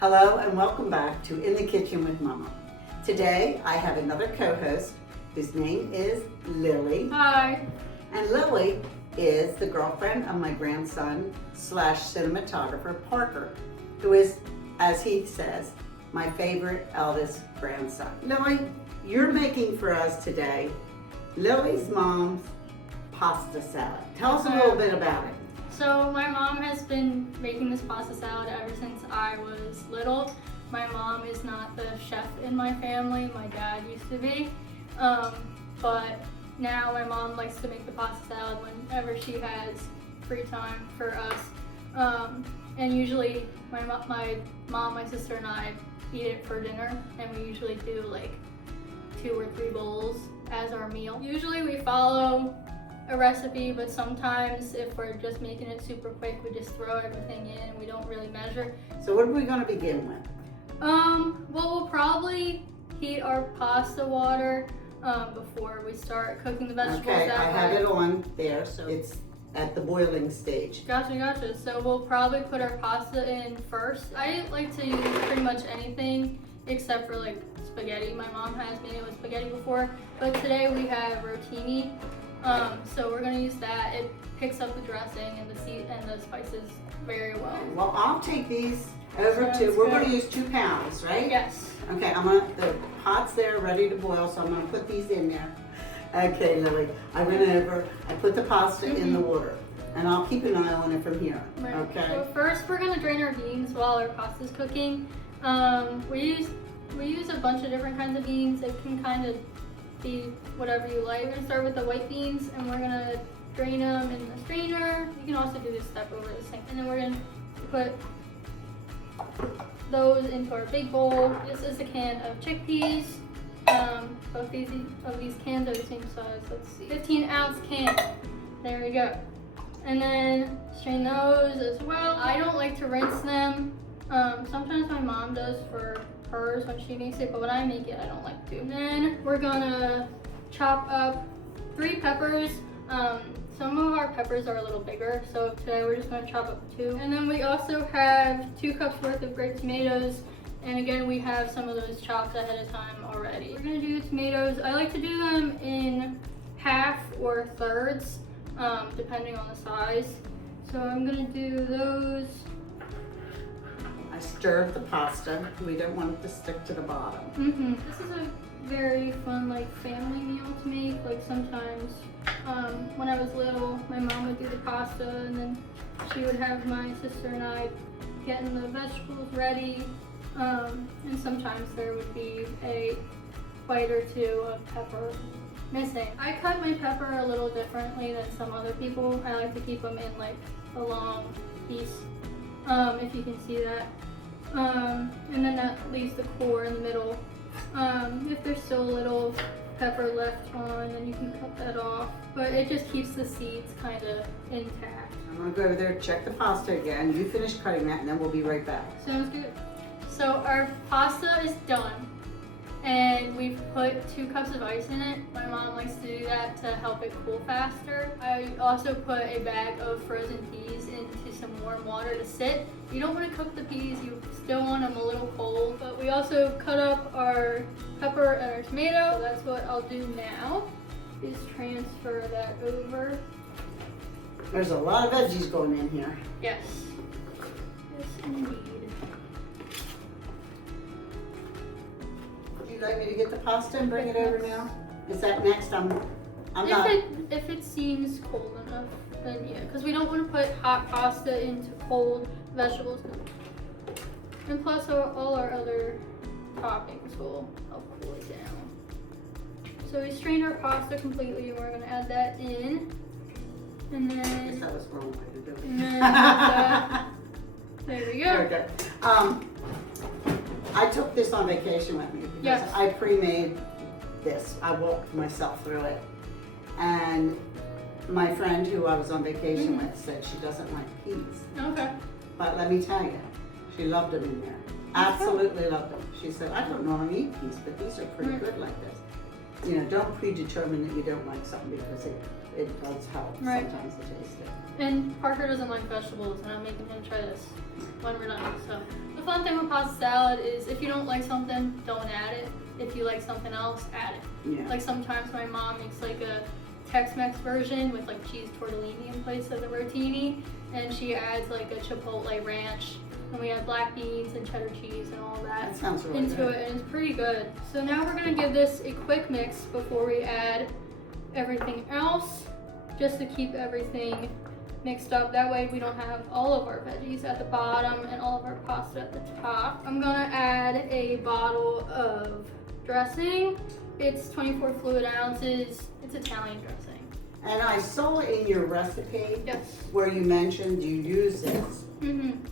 Hello and welcome back to In the Kitchen with Mama. Today I have another co-host whose name is Lily. Hi. And Lily is the girlfriend of my grandson / cinematographer Parker, who is, as he says, my favorite eldest grandson. Lily, you're making for us today Lily's mom's pasta salad. Tell us a little bit about it. So my mom has been making this pasta salad ever since I was little. My mom is not the chef in my family. My dad used to be. But now my mom likes to make the pasta salad whenever she has free time for us. And usually my mom, my sister, and I eat it for dinner, and we usually do like 2 or 3 bowls as our meal. Usually we follow a recipe, but sometimes if we're just making it super quick, we just throw everything in and we don't really measure. So what are we going to begin with? Well, we'll probably heat our pasta water before we start cooking the vegetables. Okay, I have it on there, so it's at the boiling stage. Gotcha. So we'll probably put our pasta in first. I like to use pretty much anything except for like spaghetti. My mom has made it with spaghetti before, but today we have Rotini. So we're gonna use that. It picks up the dressing and the spices very well. Well, I'll take these over to, we're going to use 2 pounds, right? Yes. Okay, the pot's there ready to boil, so I'm going to put these in there. Okay, Lily, I went over, I put the pasta in the water, and I'll keep an eye on it from here, Right. okay? So first we're gonna drain our beans while our pasta's cooking. We use a bunch of different kinds of beans. It can kind of be whatever you like. We're gonna start with the white beans, and we're gonna drain them in the strainer. You can also do this step over the sink. And then we're gonna put those into our big bowl. This is a can of chickpeas. Both of these cans are the same size. Let's see, 15-ounce can. There we go. And then strain those as well. I don't like to rinse them. Sometimes my mom does for hers when she makes it, but when I make it, I don't like to. And then we're gonna chop up 3 peppers. Some of our peppers are a little bigger, so today we're just gonna chop up 2. And then we also have 2 cups worth of grape tomatoes. And again, we have some of those chopped ahead of time already. We're gonna do the tomatoes. I like to do them in half or thirds, depending on the size. So I'm gonna do those. I stirred the pasta. We don't want it to stick to the bottom. This is a very fun like family meal to make. Like sometimes when I was little, my mom would do the pasta, and then she would have my sister and I getting the vegetables ready. And sometimes there would be a bite or 2 of pepper missing. I cut my pepper a little differently than some other people. I like to keep them in like a long piece, if you can see that. And then that leaves the core in the middle. If there's still a little pepper left on, then you can cut that off. But it just keeps the seeds kind of intact. I'm going to go over there, check the pasta again. You finish cutting that, and then we'll be right back. Sounds good. So our pasta is done, and we've put 2 cups of ice in it. My mom likes to do that to help it cool faster. I also put a bag of frozen peas into some warm water to sit. You don't want to cook the peas, you still want them a little cold. But we also cut up our pepper and our tomato. So that's what I'll do now, is transfer that over. There's a lot of veggies going in here. Yes. Yes, indeed. Would you like me to get the pasta and bring it over now? Is that next? I'm not. If it seems cold enough, then yeah, because we don't want to put hot pasta into cold vegetables. And plus all our other toppings will help cool it down. So we strained our pasta completely, and we're going to add that in. And I guess then, that was the wrong way to do it. and then there we go. Okay. I took this on vacation with me because Yes. I pre-made this. I walked myself through it. And my friend who I was on vacation with said she doesn't like peas. Okay. But let me tell you, she loved them in there. Absolutely loved them. She said, I don't normally eat peas, but these are pretty good like this. You know, don't predetermine that you don't like something because it does help sometimes to taste it. And Parker doesn't like vegetables, and I'm making him try this when we're done. So the fun thing with pasta salad is if you don't like something, don't add it. If you like something else, add it. Yeah. Like sometimes my mom makes like a Tex-Mex version with like cheese tortellini in place of the rotini, and she adds like a chipotle ranch, and we add black beans and cheddar cheese and all that, That sounds really into good. it, and it's pretty good. So now we're gonna give this a quick mix before we add everything else, just to keep everything mixed up. That way we don't have all of our veggies at the bottom and all of our pasta at the top. I'm gonna add a bottle of dressing. It's 24 fluid ounces. It's Italian dressing. And I saw in your recipe Yes. where you mentioned you use this,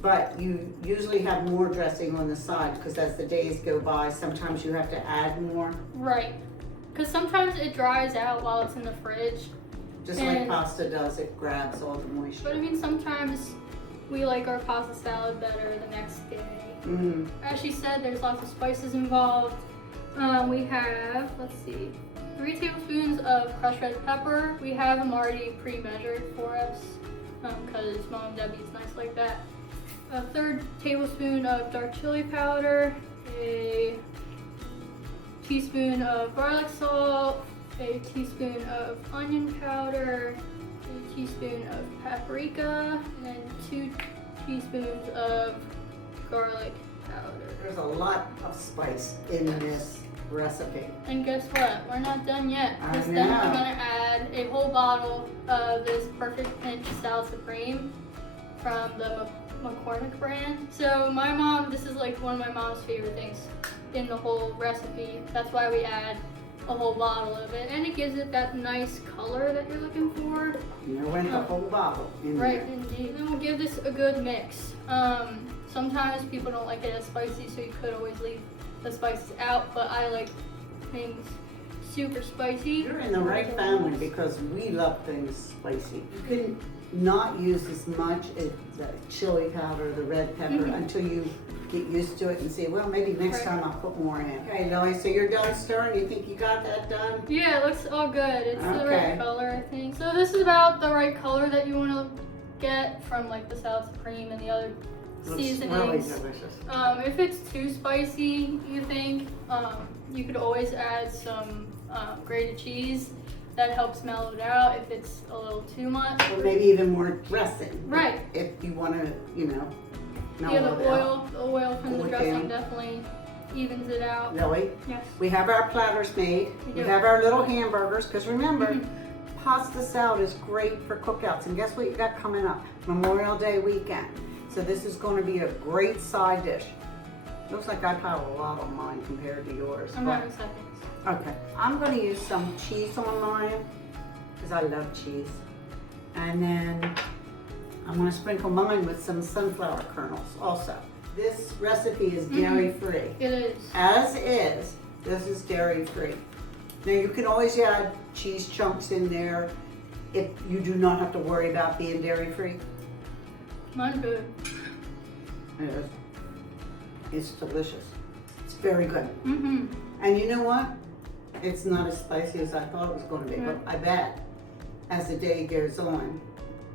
but you usually have more dressing on the side because as the days go by, sometimes you have to add more, Right. Because sometimes it dries out while it's in the fridge. just like And- pasta does. It grabs all the But I moisture. mean, sometimes we like our pasta salad better the next day. Mm. As she said, there's lots of spices involved. We have, let's see, 3 tablespoons of crushed red pepper. We have them already pre-measured for us because Mom and Debbie's nice like that. A 1/3 tablespoon of dark chili powder, a teaspoon of garlic salt, a teaspoon of onion powder, a teaspoon of paprika, and 2 teaspoons of garlic powder. There's a lot of spice in this recipe. And guess what? We're not done yet. I Because then know. we're gonna add a whole bottle of this Perfect Pinch Salad Supreme from the McCormick brand. So my mom, this is like one of my mom's favorite things in the whole recipe. That's why we add a whole bottle of it, and it gives it that nice color that you're looking for. You know, went the whole bottle in Right, there. indeed. Then we'll give this a good mix. Sometimes people don't like it as spicy, so you could always leave the spices out, but I like things super spicy. You're in the right family because we love things spicy. You can not use as much as the chili powder, the red pepper, until you get used to it and say, well, maybe next Right. time I'll put more in. Okay, Lily, so you're done stirring? You think you got that done? Yeah, it looks all good. It's the Okay. right color, I think. So this is about the right color that you want to get from like the Salad Supreme and the other Looks really seasonings. delicious. If it's too spicy, you think, you could always add some grated cheese. That helps mellow it out if it's a little too much. Or maybe even more dressing. Right. If you want to, you know, Yeah, mellow it out. the oil from Cool the it dressing down. definitely evens it out. Lily, Yes. we have our platters made. We We do. have our little hamburgers, because remember, Mhm. pasta salad is great for cookouts. And guess what you got coming up? Memorial Day weekend. So this is going to be a great side dish. Looks like I piled a lot on mine compared to yours. I'm but- having seconds. Okay, I'm going to use some cheese on mine, because I love cheese. And then I'm going to sprinkle mine with some sunflower kernels also. This recipe is dairy-free. It is. As is, this is dairy-free. Now you can always add cheese chunks in there if you do not have to worry about being dairy-free. Mine's good. It is. It's delicious. It's very good. Mm-hmm. And you know what? It's not as spicy as I thought it was going to be, but I bet as the day goes on,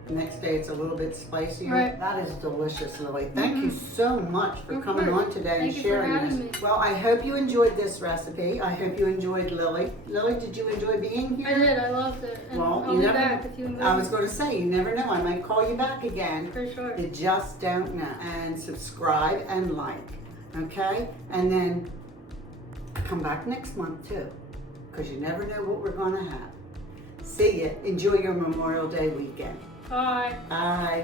the next day it's a little bit spicier. Right. That is delicious, Lily. Thank you so much for Of coming course. on today and Thank you for sharing having this. me. Well, I hope you enjoyed this recipe. I hope you enjoyed Lily. Lily, did you enjoy being I here? did. I loved it. And Well, I'll you be never back if you invite I was me. going to say, you never know. I might call you back again. For sure. You just don't know. And subscribe and like, okay? And then come back next month too, because you never know what we're going to have. See ya. Enjoy your Memorial Day weekend. Bye. Bye.